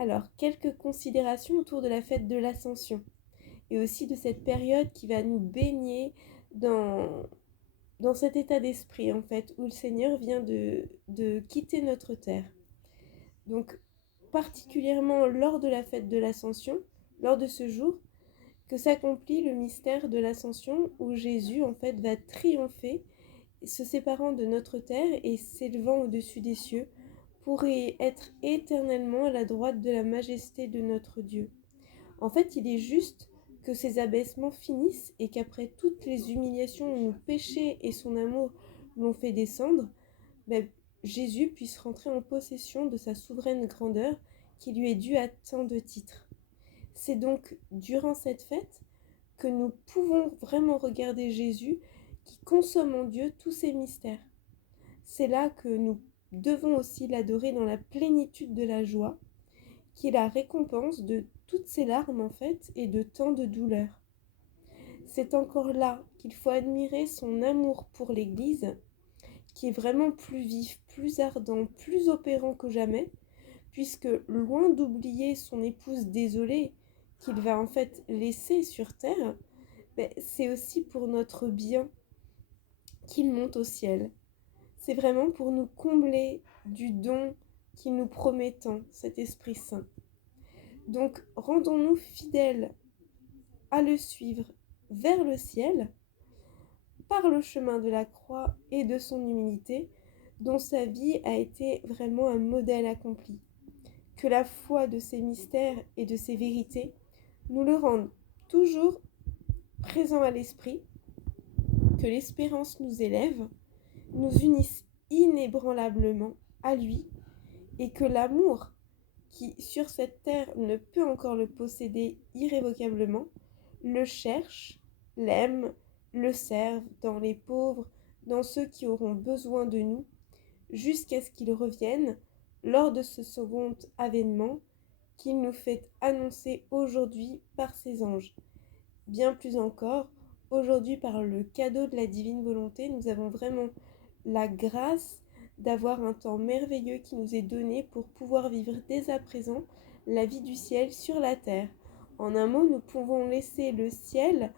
Alors, quelques considérations autour de la fête de l'Ascension et aussi de cette période qui va nous baigner dans, dans cet état d'esprit en fait où le Seigneur vient de quitter notre terre. Donc, particulièrement lors de la fête de l'Ascension, lors de ce jour, que s'accomplit le mystère de l'Ascension où Jésus en fait va triompher, se séparant de notre terre et s'élevant au-dessus des cieux pour y être éternellement à la droite de la majesté de notre Dieu. En fait, il est juste que ces abaissements finissent et qu'après toutes les humiliations où nos péchés et son amour l'ont fait descendre, ben, Jésus puisse rentrer en possession de sa souveraine grandeur qui lui est due à tant de titres. C'est donc durant cette fête que nous pouvons vraiment regarder Jésus qui consomme en Dieu tous ces mystères. C'est là que nous devons aussi l'adorer dans la plénitude de la joie, qui est la récompense de toutes ces larmes en fait et de tant de douleurs. C'est encore là qu'il faut admirer son amour pour l'Église, qui est vraiment plus vif, plus ardent, plus opérant que jamais, puisque loin d'oublier son épouse désolée qu'il va en fait laisser sur terre, c'est aussi pour notre bien qu'il monte au ciel. C'est vraiment pour nous combler du don qu'il nous promet tant, cet Esprit Saint. Donc rendons-nous fidèles à le suivre vers le ciel par le chemin de la croix et de son humilité, dont sa vie a été vraiment un modèle accompli. Que la foi de ces mystères et de ces vérités nous le rende toujours présent à l'esprit, que l'espérance nous élève, nous unisse inébranlablement à lui, et que l'amour, qui sur cette terre ne peut encore le posséder irrévocablement, le cherche, l'aime, le serve dans les pauvres, dans ceux qui auront besoin de nous, jusqu'à ce qu'il revienne lors de ce second avènement qu'il nous fait annoncer aujourd'hui par ses anges. Bien plus encore, aujourd'hui par le cadeau de la divine volonté, nous avons vraiment la grâce d'avoir un temps merveilleux qui nous est donné pour pouvoir vivre dès à présent la vie du ciel sur la terre. En un mot, nous pouvons laisser le ciel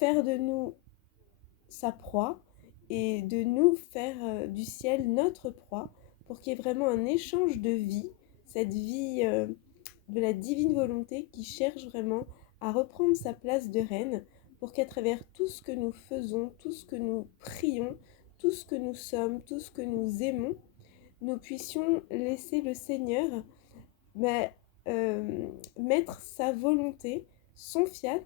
faire de nous sa proie et de nous faire du ciel notre proie pour qu'il y ait vraiment un échange de vie, cette vie de la divine volonté qui cherche vraiment à reprendre sa place de reine pour qu'à travers tout ce que nous faisons, tout ce que nous prions, tout ce que nous sommes, tout ce que nous aimons, nous puissions laisser le Seigneur mettre sa volonté, son fiat,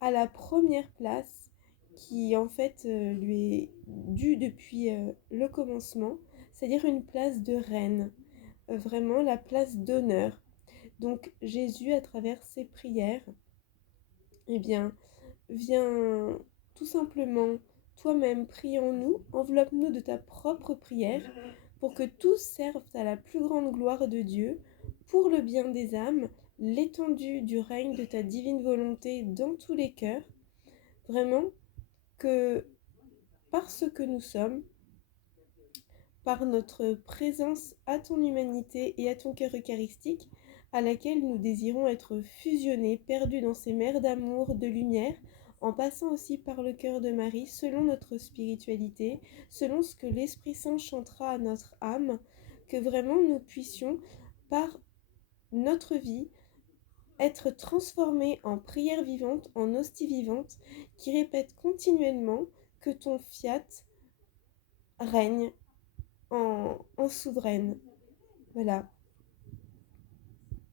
à la première place qui en fait lui est due depuis le commencement, c'est-à-dire une place de reine, vraiment la place d'honneur. Donc Jésus, à travers ses prières, eh bien, viens tout simplement, toi-même, prie en nous, enveloppe-nous de ta propre prière, pour que tous servent à la plus grande gloire de Dieu, pour le bien des âmes, l'étendue du règne de ta divine volonté dans tous les cœurs. Vraiment, que parce que nous sommes, par notre présence à ton humanité et à ton cœur eucharistique, à laquelle nous désirons être fusionnés, perdus dans ces mers d'amour, de lumière, en passant aussi par le cœur de Marie, selon notre spiritualité, selon ce que l'Esprit Saint chantera à notre âme, que vraiment nous puissions, par notre vie, être transformés en prière vivante, en hostie vivante, qui répète continuellement que ton fiat règne en souveraine. Voilà.